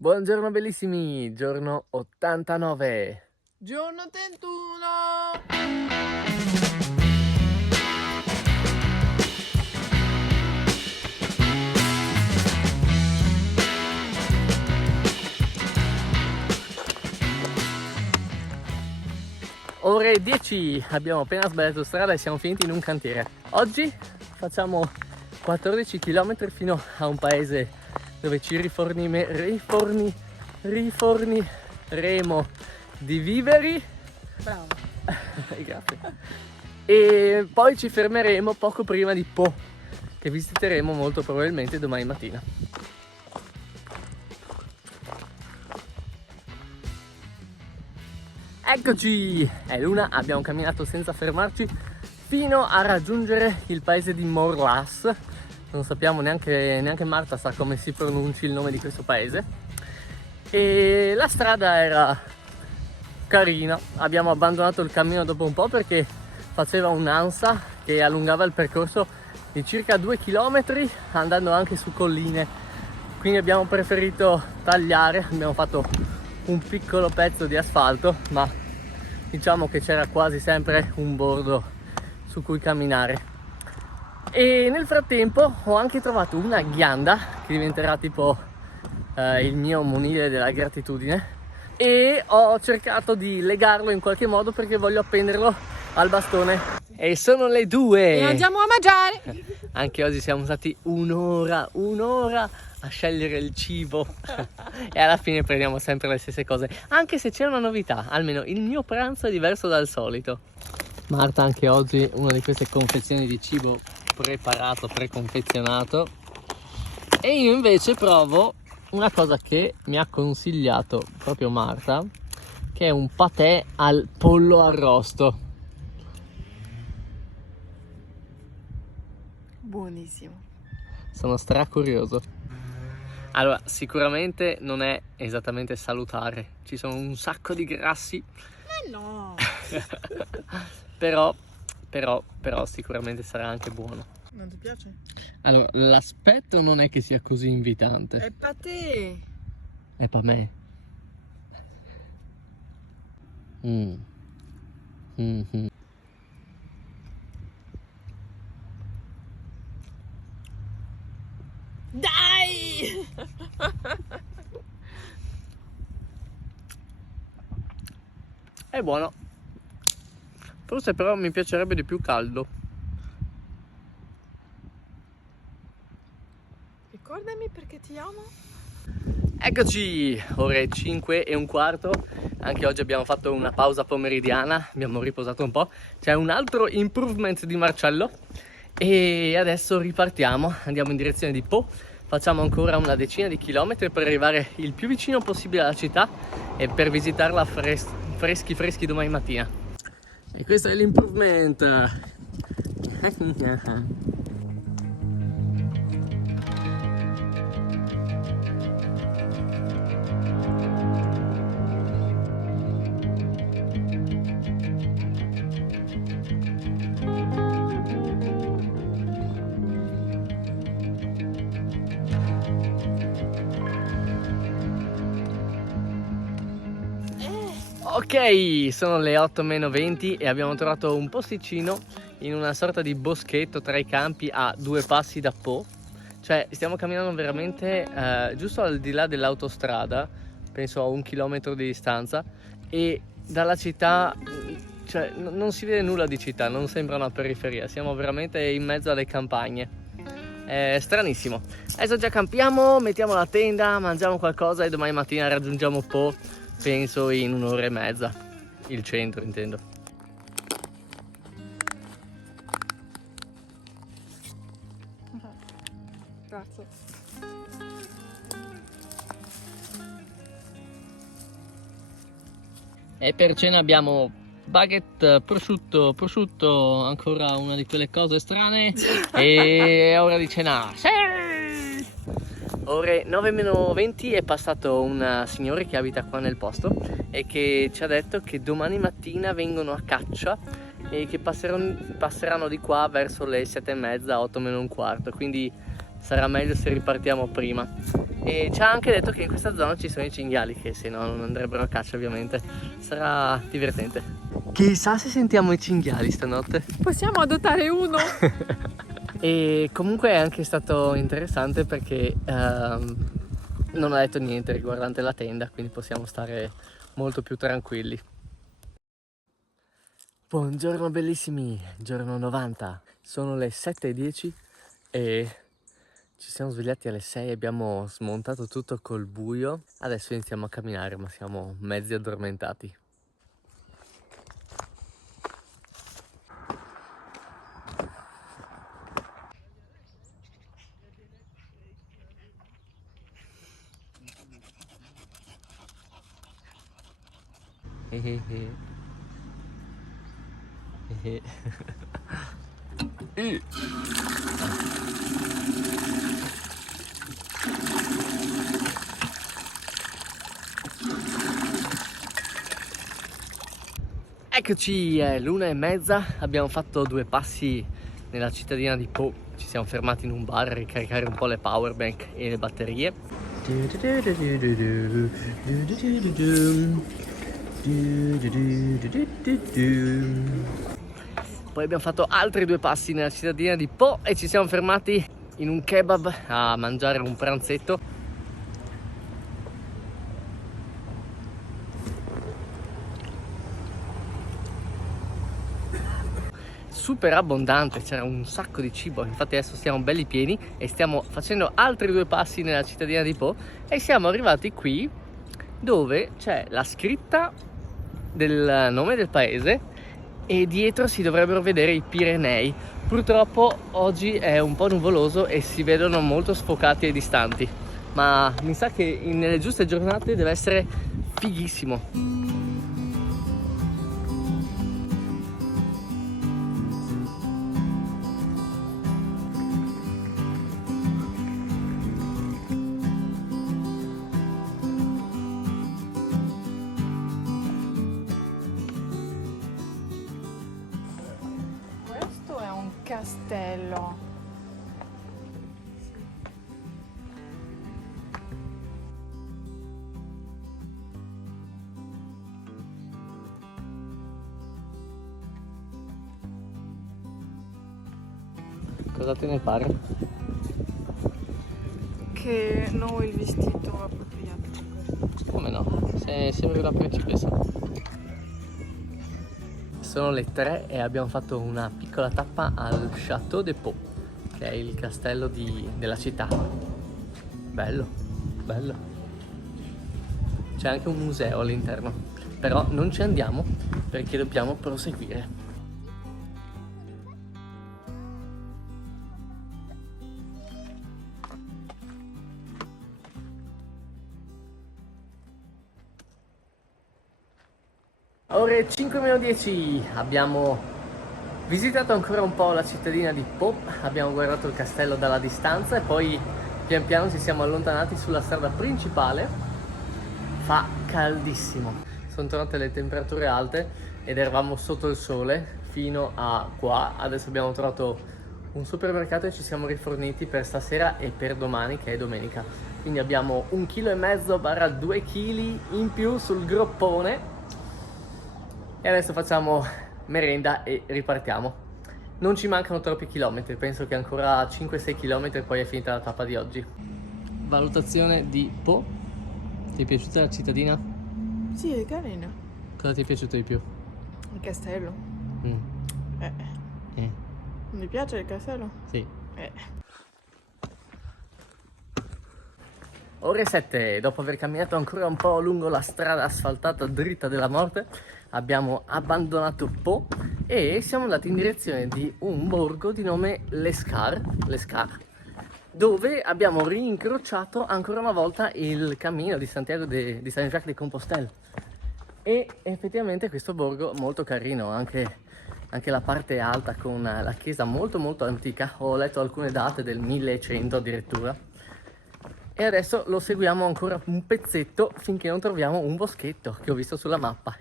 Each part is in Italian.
Buongiorno bellissimi, giorno 89. Giorno 31! Ore 10, abbiamo appena sbagliato strada e siamo finiti in un cantiere. Oggi facciamo 14 km fino a un paese dove ci riforniremo di viveri. Bravo! Grazie. E poi ci fermeremo poco prima di Po, che visiteremo molto probabilmente domani mattina. Eccoci! È l'una, abbiamo camminato senza fermarci fino a raggiungere il paese di Morlas. Non sappiamo neanche Marta sa come si pronunci il nome di questo paese. E la strada era carina, abbiamo abbandonato il cammino dopo un po' perché faceva un'ansa che allungava il percorso di circa 2 km andando anche su colline, quindi abbiamo preferito tagliare. Abbiamo fatto un piccolo pezzo di asfalto, ma diciamo che c'era quasi sempre un bordo su cui camminare. E nel frattempo ho anche trovato una ghianda che diventerà tipo il mio monile della gratitudine, e ho cercato di legarlo in qualche modo perché voglio appenderlo al bastone. E sono le 2 E andiamo a mangiare! Anche oggi siamo stati un'ora a scegliere il cibo e alla fine prendiamo sempre le stesse cose, anche se c'è una novità, almeno il mio pranzo è diverso dal solito. Marta anche oggi una di queste confezioni di cibo preparato, preconfezionato, e io invece provo una cosa che mi ha consigliato proprio Marta, che è un patè al pollo arrosto. Buonissimo! Sono stracurioso. Allora, sicuramente non è esattamente salutare, ci sono un sacco di grassi, No! però sicuramente sarà anche buono. Non ti piace? Allora, l'aspetto non è che sia così invitante. È patè! È per me. Dai! È buono. Forse però mi piacerebbe di più caldo. Ricordami perché ti amo. Eccoci, ore 5:15. Anche oggi abbiamo fatto una pausa pomeridiana, abbiamo riposato un po'. C'è un altro improvement di Marcello e adesso ripartiamo, andiamo in direzione di Po. Facciamo ancora una decina di chilometri per arrivare il più vicino possibile alla città e per visitarla freschi domani mattina. E questo è l'improvement. Ok, sono le 8:20 e abbiamo trovato un posticino in una sorta di boschetto tra i campi a 2 passi da Po. Cioè stiamo camminando veramente giusto al di là dell'autostrada, penso a 1 chilometro di distanza, e dalla città cioè, non si vede nulla di città, non sembra una periferia, siamo veramente in mezzo alle campagne. È stranissimo. Adesso già campiamo, mettiamo la tenda, mangiamo qualcosa e domani mattina raggiungiamo Po. Penso in 1 ora e mezza, il centro intendo. Grazie. E per cena abbiamo baguette, prosciutto, ancora una di quelle cose strane. E è ora di cena. Sì! Ore 9:20 è passato un signore che abita qua nel posto e che ci ha detto che domani mattina vengono a caccia e che passeranno di qua verso le 7:30, 8:45, quindi sarà meglio se ripartiamo prima. e ci ha anche detto che in questa zona ci sono i cinghiali, che se no non andrebbero a caccia ovviamente. Sarà divertente. Chissà se sentiamo i cinghiali stanotte. Possiamo adottare uno? E comunque è anche stato interessante perché non ha detto niente riguardante la tenda, quindi possiamo stare molto più tranquilli. Buongiorno bellissimi, giorno 90, sono le 7:10 e ci siamo svegliati alle 6, abbiamo smontato tutto col buio, adesso iniziamo a camminare ma siamo mezzi addormentati. Eccoci, è l'1:30, abbiamo fatto 2 passi nella cittadina di Po, ci siamo fermati in un bar a ricaricare un po' le powerbank e le batterie. Poi abbiamo fatto altri 2 passi nella cittadina di Po e ci siamo fermati in un kebab a mangiare un pranzetto. Super abbondante, c'era un sacco di cibo, infatti adesso siamo belli pieni e stiamo facendo altri 2 passi nella cittadina di Po e siamo arrivati qui dove c'è la scritta del nome del paese e dietro si dovrebbero vedere i Pirenei. Purtroppo oggi è un po' nuvoloso e si vedono molto sfocati e distanti, ma mi sa che nelle giuste giornate deve essere fighissimo. Questo è un castello. Cosa te ne pare? Che no, il vestito appropriato per questo. Come no? Sembri una principessa. Sono le 3 e abbiamo fatto una piccola tappa al Château de Pau, che è il castello della città. Bello, bello. C'è anche un museo all'interno, però non ci andiamo perché dobbiamo proseguire. Ore 5:10, abbiamo visitato ancora un po' la cittadina di Po, abbiamo guardato il castello dalla distanza e poi pian piano ci siamo allontanati sulla strada principale. Fa caldissimo, sono tornate le temperature alte ed eravamo sotto il sole fino a qua. Adesso abbiamo trovato un supermercato e ci siamo riforniti per stasera e per domani, che è domenica. Quindi abbiamo 1,5 kg / 2 kg in più sul groppone. E adesso facciamo merenda e ripartiamo. Non ci mancano troppi chilometri, penso che ancora 5-6 km e poi è finita la tappa di oggi. Valutazione di Po. Ti è piaciuta la cittadina? Sì, è carino. Cosa ti è piaciuto di più? Il castello. Mm. Eh. Mi piace il castello? Sì. Eh. Ore 7, dopo aver camminato ancora un po' lungo la strada asfaltata dritta della morte, abbiamo abbandonato Po e siamo andati in direzione di un borgo di nome Lescar, dove abbiamo rincrociato ancora una volta il cammino di Santiago di Saint-Jacques de Compostelle. E effettivamente questo borgo molto carino, anche la parte alta con la chiesa molto molto antica, ho letto alcune date del 1100 addirittura. E adesso lo seguiamo ancora un pezzetto finché non troviamo un boschetto che ho visto sulla mappa.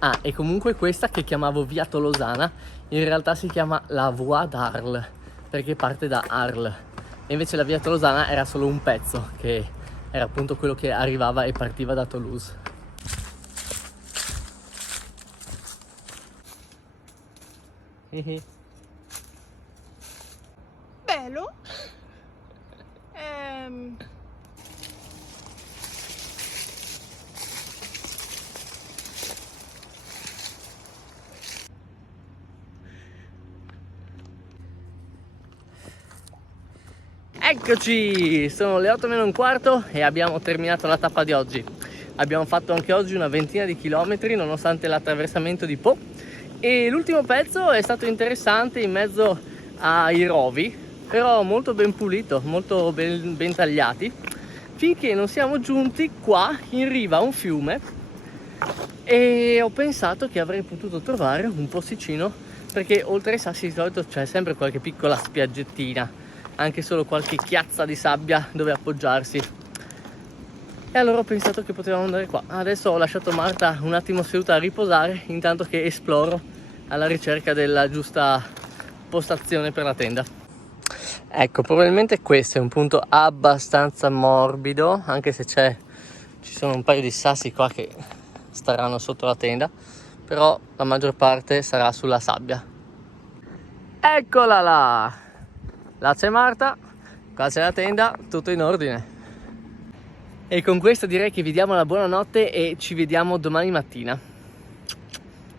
Ah, e comunque questa che chiamavo via Tolosana in realtà si chiama la Voie d'Arles, perché parte da Arles. E invece la via Tolosana era solo un pezzo, che era appunto quello che arrivava e partiva da Toulouse. Bello. Ehm, Eccoci, sono le 8 meno un quarto e abbiamo terminato la tappa di oggi. Abbiamo fatto anche oggi una ventina di chilometri nonostante l'attraversamento di Po, e l'ultimo pezzo è stato interessante in mezzo ai rovi, però molto ben pulito, molto ben tagliati, finché non siamo giunti qua in riva a un fiume e ho pensato che avrei potuto trovare un posticino, perché oltre ai sassi di solito c'è sempre qualche piccola spiaggettina, anche solo qualche chiazza di sabbia dove appoggiarsi. E allora ho pensato che potevamo andare qua. Adesso ho lasciato Marta un attimo seduta a riposare, intanto che esploro alla ricerca della giusta postazione per la tenda. Ecco, probabilmente questo è un punto abbastanza morbido, anche se ci sono un paio di sassi qua che staranno sotto la tenda, però la maggior parte sarà sulla sabbia. Eccola là! Là c'è Marta, qua c'è la tenda, tutto in ordine. E con questo direi che vi diamo la buonanotte e ci vediamo domani mattina.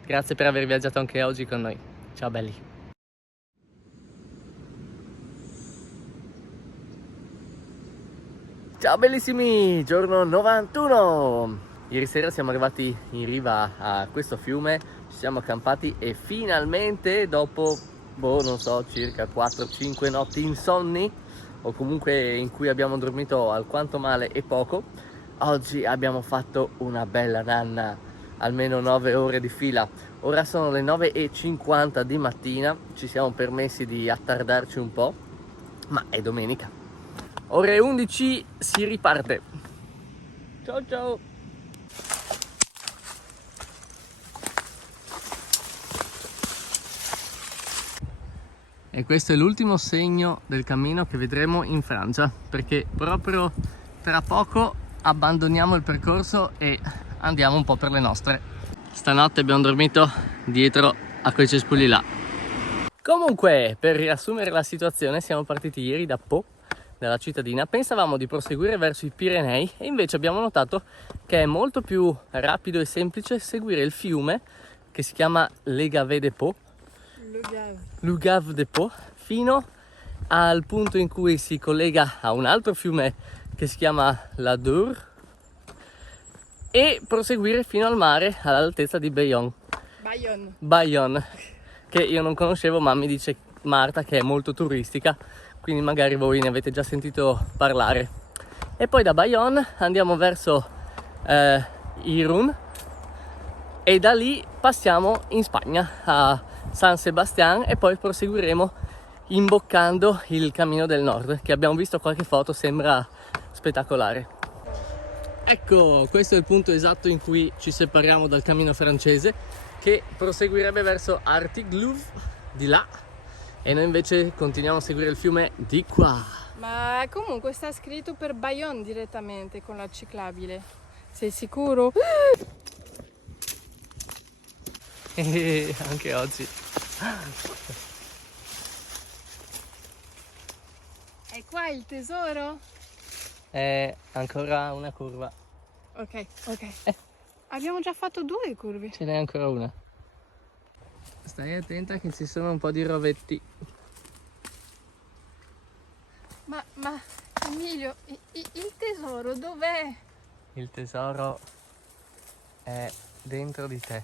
Grazie per aver viaggiato anche oggi con noi. Ciao belli. Ciao bellissimi, giorno 91. Ieri sera siamo arrivati in riva a questo fiume, ci siamo accampati e finalmente dopo, non so, circa 4-5 notti insonni, o comunque in cui abbiamo dormito alquanto male e poco, oggi abbiamo fatto una bella nanna, almeno 9 ore di fila. Ora sono le 9:50 di mattina, ci siamo permessi di attardarci un po', ma è domenica. Ore 11 si riparte. Ciao ciao! E questo è l'ultimo segno del cammino che vedremo in Francia, perché proprio tra poco abbandoniamo il percorso e andiamo un po' per le nostre. Stanotte abbiamo dormito dietro a quei cespugli là. Comunque, per riassumere la situazione, siamo partiti ieri da Po, dalla cittadina. Pensavamo di proseguire verso i Pirenei e invece abbiamo notato che è molto più rapido e semplice seguire il fiume che si chiama Le Gave de Po, Le Gave de Po, fino al punto in cui si collega a un altro fiume che si chiama la Dour, e proseguire fino al mare all'altezza di Bayonne, che io non conoscevo, ma mi dice Marta che è molto turistica, quindi magari voi ne avete già sentito parlare. E poi da Bayonne andiamo verso Irún e da lì passiamo in Spagna a San Sebastián e poi proseguiremo imboccando il Cammino del Nord, che abbiamo visto qualche foto, sembra spettacolare. Ecco, questo è il punto esatto in cui ci separiamo dal cammino francese, che proseguirebbe verso Artiglouve di là, e noi invece continuiamo a seguire il fiume di qua. Ma comunque sta scritto per Bayonne direttamente con la ciclabile. Sei sicuro? Anche oggi. È qua il tesoro? È ancora una curva. Ok. Abbiamo già fatto 2 curve. Ce n'è ancora una. Stai attenta che ci sono un po' di rovetti. Ma Emilio, il tesoro dov'è? Il tesoro è dentro di te.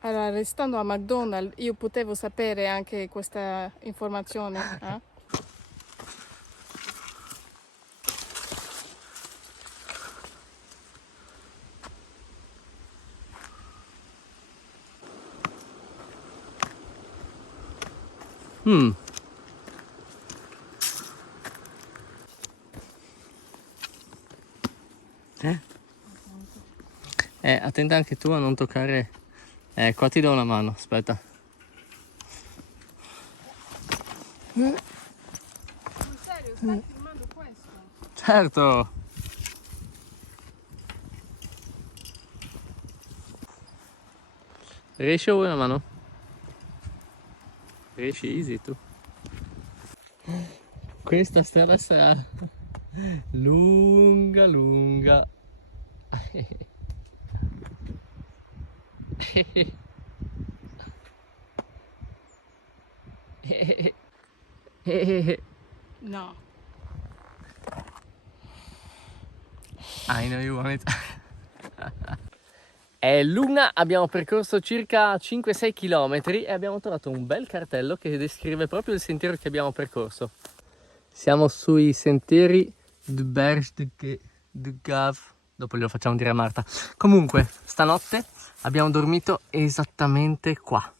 Allora, restando a McDonald's, io potevo sapere anche questa informazione, eh? Attenta anche tu a non toccare. Qua ti do una mano, aspetta. Sul serio, stai filmando questo? Certo! Riesci o vuoi una mano? Riesci easy tu. Questa strada sarà lunga lunga. No. I know you want it. È l'una, abbiamo percorso circa 5-6 km e abbiamo trovato un bel cartello che descrive proprio il sentiero che abbiamo percorso. Siamo sui sentieri du Berge de Gave. Dopo glielo facciamo dire a Marta. Comunque, stanotte abbiamo dormito esattamente qua.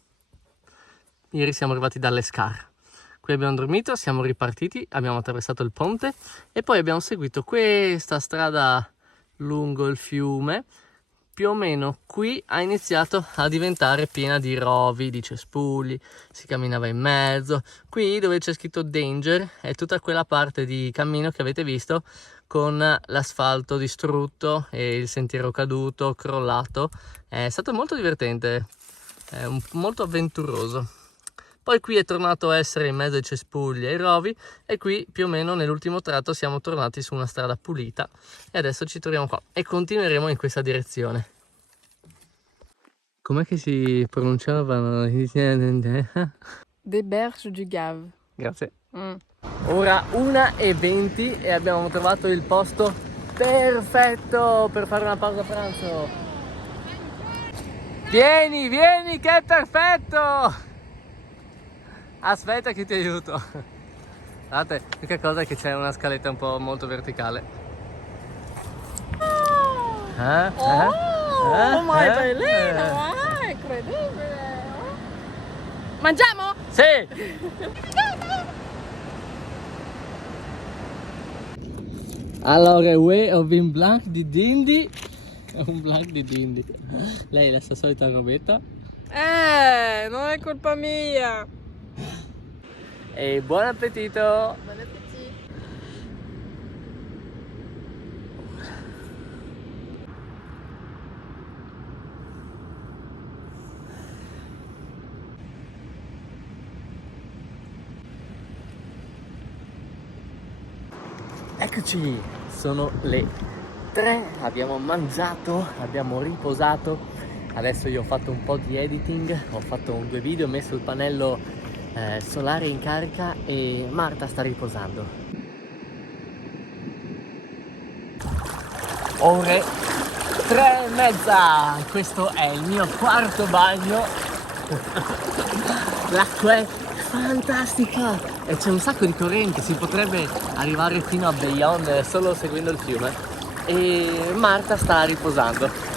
Ieri siamo arrivati dalle Scar. Qui abbiamo dormito, siamo ripartiti, abbiamo attraversato il ponte e poi abbiamo seguito questa strada lungo il fiume. Più o meno qui ha iniziato a diventare piena di rovi, di cespugli, si camminava in mezzo. Qui dove c'è scritto Danger è tutta quella parte di cammino che avete visto con l'asfalto distrutto e il sentiero caduto, crollato. È stato molto divertente, molto avventuroso. Poi qui è tornato a essere in mezzo ai cespugli e ai rovi e qui più o meno nell'ultimo tratto siamo tornati su una strada pulita e adesso ci troviamo qua e continueremo in questa direzione. Com'è che si pronunciava? Des Berges du Gave. Grazie. Ora 1:20 e abbiamo trovato il posto perfetto per fare una pausa pranzo. Vieni, vieni che è perfetto! Aspetta che ti aiuto. Guardate, l'unica cosa è che c'è una scaletta un po' molto verticale. Ma è bellino, è incredibile. Mangiamo? Sì! Allora, we ho un blanc di dindi. Un blanc di dindi. Lei la sua solita robetta. Non è colpa mia. E buon appetito! Buon appetito. Eccoci, sono le 3, abbiamo mangiato, abbiamo riposato. Adesso io ho fatto un po' di editing, ho fatto 2 video, ho messo il pannello solare in carica e Marta sta riposando. Ore 3:30, questo è il mio quarto bagno. L'acqua è fantastica e c'è un sacco di corrente, si potrebbe arrivare fino a Bayonne solo seguendo il fiume e Marta sta riposando.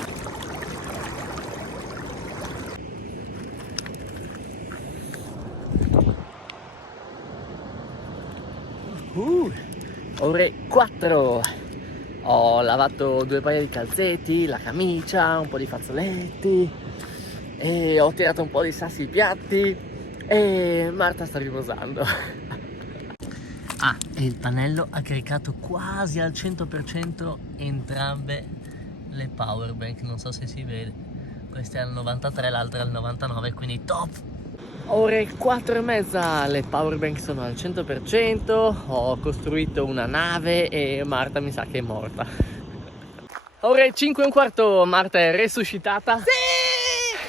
Ore 4, ho lavato 2 paia di calzetti, la camicia, un po' di fazzoletti e ho tirato un po' di sassi ai piatti e Marta sta riposando. E il pannello ha caricato quasi al 100% entrambe le power bank, non so se si vede, questa è al 93, l'altra al 99, quindi top! Ore 4:30, le power bank sono al 100%, ho costruito una nave e Marta mi sa che è morta. Ore 5:15, Marta è resuscitata. Sì!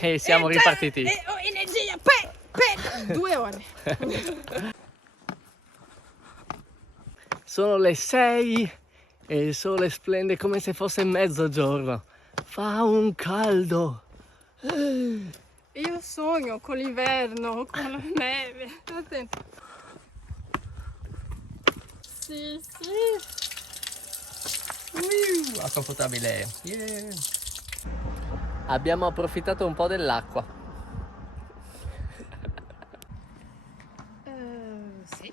E siamo ripartiti. E ho energia per 2 ore. Sono le 6 e il sole splende come se fosse mezzogiorno. Fa un caldo. Io sogno con l'inverno, con la neve. Attento. Sì, sì. Acqua potabile. Yeah. Abbiamo approfittato un po' dell'acqua. Sì.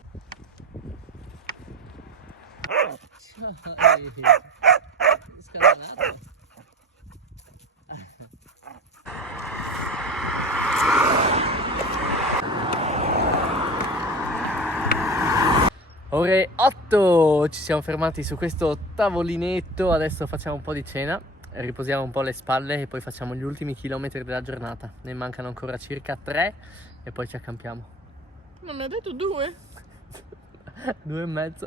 Scalanato. Ore 8, ci siamo fermati su questo tavolinetto, adesso facciamo un po' di cena, riposiamo un po' le spalle e poi facciamo gli ultimi chilometri della giornata. Ne mancano ancora circa 3 e poi ci accampiamo. Non mi ha detto 2? 2 e mezzo.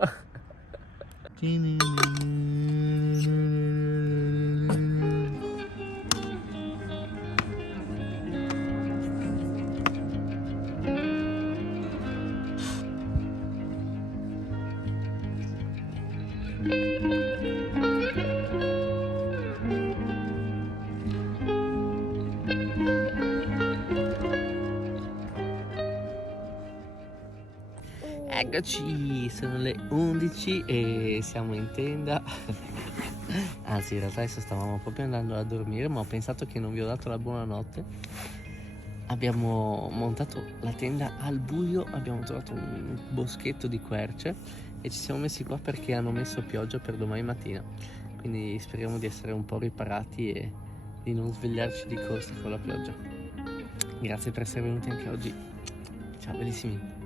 Eccoci, sono le 11 e siamo in tenda. Anzi, in realtà adesso stavamo proprio andando a dormire, ma ho pensato che non vi ho dato la buonanotte. Abbiamo montato la tenda al buio, abbiamo trovato un boschetto di querce e ci siamo messi qua perché hanno messo pioggia per domani mattina. Quindi speriamo di essere un po' riparati e di non svegliarci di corsa con la pioggia. Grazie per essere venuti anche oggi. Ciao bellissimi.